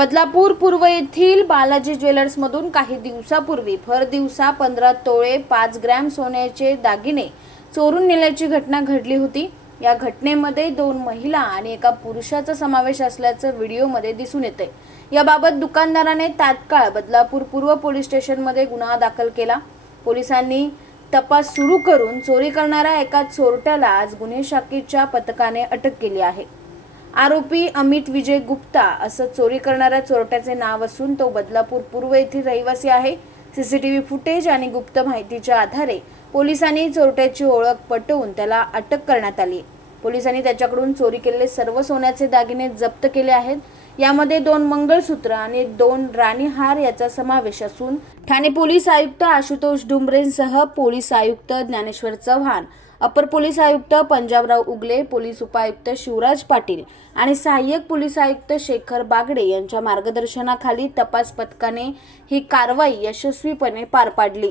बदलापूर पूर्व येथील बालाजी ज्वेलर्स मधून काही दिवसापूर्वी भर दिवसा पंधरा तोळे पाच ग्रॅम सोन्याचे दागिने चोरून नेल्याची घटना घडली होती या घटनेमध्ये दोन महिला आणि एका पुरुषाचा समावेश असल्याचं व्हिडिओमध्ये दिसून येते याबाबत दुकानदाराने तात्काळ बदलापूर पूर्व पोलीस स्टेशनमध्ये गुन्हा दाखल केला पोलिसांनी तपास सुरू करून चोरी करणाऱ्या एका चोरट्याला आज गुन्हे शाखेच्या पथकाने अटक केली आहे आरोपी अमित विजय गुप्ता असं चोरी करणाऱ्या चोरट्याचे नाव असून तो बदलापूर पूर्व येथील रहिवासी आहे सीसीटीव्ही फुटेज आणि गुप्त माहितीच्या आधारे पोलिसांनी चोरट्याची ओळख पटवून त्याला अटक करण्यात आली पोलिसांनी त्याच्याकडून चोरी केलेले सर्व सोन्याचे दागिने जप्त केले आहेत यामध्ये दोन मंगळसूत्र आणि दोन राणीहार याचा समावेश असून ठाणे पोलीस आयुक्त आशुतोष डुंबरेंसह पोलीस आयुक्त ज्ञानेश्वर चव्हाण अपर पोलीस आयुक्त पंजाबराव उगले पोलीस उपायुक्त शिवराज पाटील आणि सहाय्यक पोलीस आयुक्त शेखर बागडे यांच्या मार्गदर्शनाखाली तपास पथकाने ही कारवाई यशस्वीपणे पार पाडली